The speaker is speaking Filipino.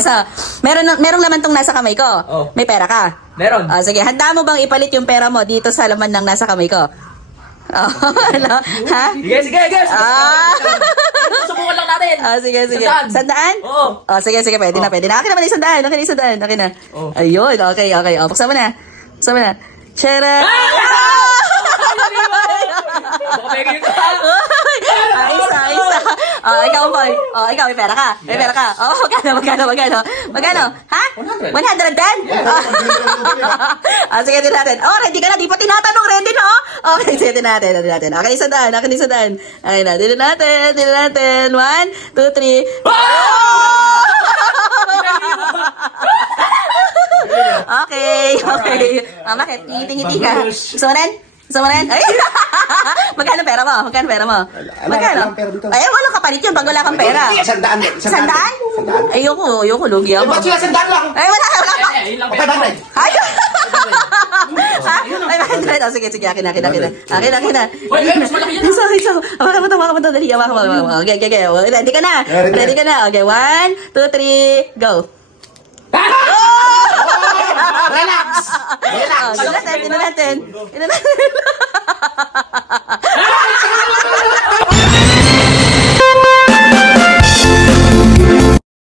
So, merong laman tong nasa kamay ko. Oh. May pera ka? Meron. Sige, handa mo bang ipalit yung pera mo dito sa laman ng nasa kamay ko? Ano? Ha? Sige. Susubukan lang natin. Sige. Sandaan? Oo. Sige, pwede na. Akin naman yung sandaan. Okay na. Oh. Ayun, okay. Buksan mo na. Tara! Baka pegin ka. Isa. Ikaw, boy. Ikaw, may pera ka. Magkano? Ha? 100 din? Sige, din natin. Ready ka na. Di pa tinatanong. Ready na, Okay, sige, din natin. Okay, isa daan. Okay na, din natin. 1, 2, 3. Okay. Bakit? Ngiti ka. Gusto mo rin? Ay! Magkano pera mo? Magkano? Ay, wala kapalit yun pag wala kang pera. Sandaan. Ayoko, lugi ako. Ba't sila sandaan lang? Ay, wala ka. Patadaan. Ay! Ay, sige, akin na. Uy, mas malaki yan. Sorry. Hawakan mo to. Dali, hawakan mo. Okay. Ready ka na? Okay, 1, 2, 3, go. Relax. Tignan natin.